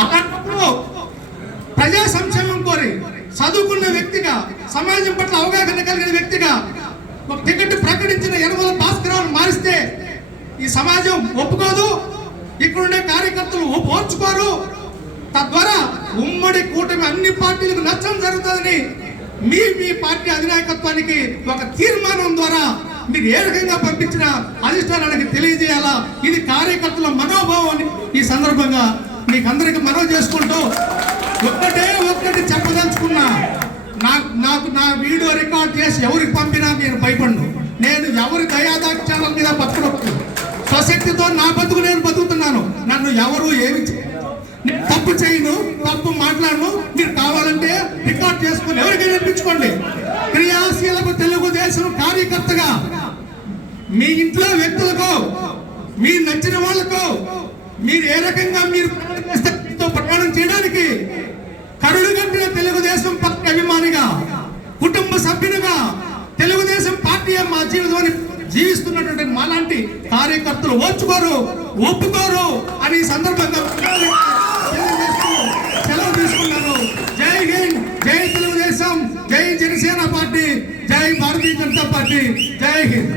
అలాంటప్పుడు ప్రజా సంక్షేమం కోరి చదువుకున్న వ్యక్తిగా సమాజం పట్ల అవగాహన కలిగిన వ్యక్తిగా ఒక టికెట్ ప్రకటించిన యనమల భాస్కరావును మారిస్తే ఈ సమాజం ఒప్పుకోదు ఇక్కడుండే కార్యకర్తలు ఓర్చుకోరు. తద్వారా ఉమ్మడి కూటమి అన్ని పార్టీలకు నష్టం జరుగుతుందని మీ మీ పార్టీ అధినాయకత్వానికి ఒక తీర్మానం ద్వారా మీరు ఏ రకంగా పంపించిన అధిష్టానానికి తెలియజేయాలా? ఇది కార్యకర్తల మనోభావం అని ఈ సందర్భంగా మీకు అందరికి మనవి చేసుకుంటూ ఒక్కటే ఒక్కటి చెప్పదలుచుకున్నా నాకు నాకు నా వీడియో రికార్డ్ చేసి ఎవరికి పంపినా నేను భయపడ్ను. నేను ఎవరి దయాదాక్షాల మీద బతకడొచ్చు స్వశక్తితో నా బతుకు నేను బతుకుతున్నాను. నన్ను ఎవరు ఏమి తప్పు చేయను తప్పు మాట్లాడను. మీరు కావాలంటే రికార్డ్ చేసుకుని ఎవరికైనా నేర్పించుకోండి. క్రియాశీలక తెలుగుదేశం కార్యకర్తగా మీ ఇంట్లో వ్యక్తులకు మీరు నచ్చిన వాళ్ళకు మీరు ఏ రకంగా మీరు ప్రయాణం చేస్తే మీతో ప్రయాణం చేయడానికి కరుడు కట్టిన తెలుగుదేశం పార్టీ అభిమానిగా కుటుంబ సభ్యునిగా తెలుగుదేశం పార్టీ మా జీవితం జీవిస్తున్నటువంటి మాలాంటి కార్యకర్తలు ఓర్చుకోరు ఒప్పుకోరు అని సందర్భంగా సెలవు తీసుకున్నాను జై హింద్ జై తెలుగుదేశం జై జనసేన పార్టీ జై భారతీయ జనతా పార్టీ జై హింద్.